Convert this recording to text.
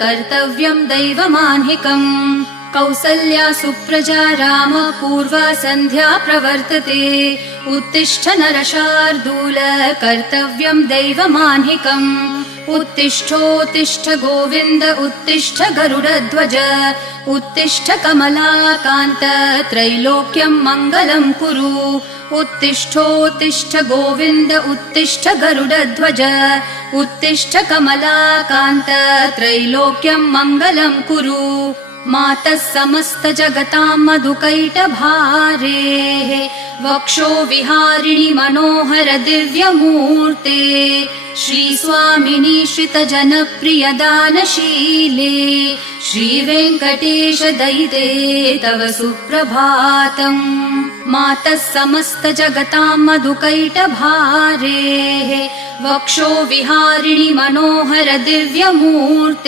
कर्तव्यं दैवमान्हिकम् कौसल्या सुप्रजा राम पूर्वा सन्ध्या प्रवर्तते उत्तिष्ठ नरशार्दूल कर्तव्यं दैवमान्हिकम् उत्तिष्ठोत्तिष्ठ गोविन्द उत्तिष्ठ गरुडध्वज उत्तिष्ठ कमलाकान्त त्रैलोक्यं मङ्गलं कुरु उत्तिष्ठोत्तिष्ठ गोविन्द उत्तिष्ठ गरुडध्वज उत्तिष्ठ कमलाकान्त त्रैलोक्यं मङ्गलं कुरु मातः समस्त जगतां मधुकैटभारेः वक्षो विहारिणि मनोहर दिव्यमूर्ते श्रीस्वामिनि श्रितजनप्रियदानशीले श्रीवेङ्कटेश दयिते तव सुप्रभातम् मातः समस्त जगतां मधुकैटभारेः वक्षो विहारिणि मनोहर दिव्यमूर्ते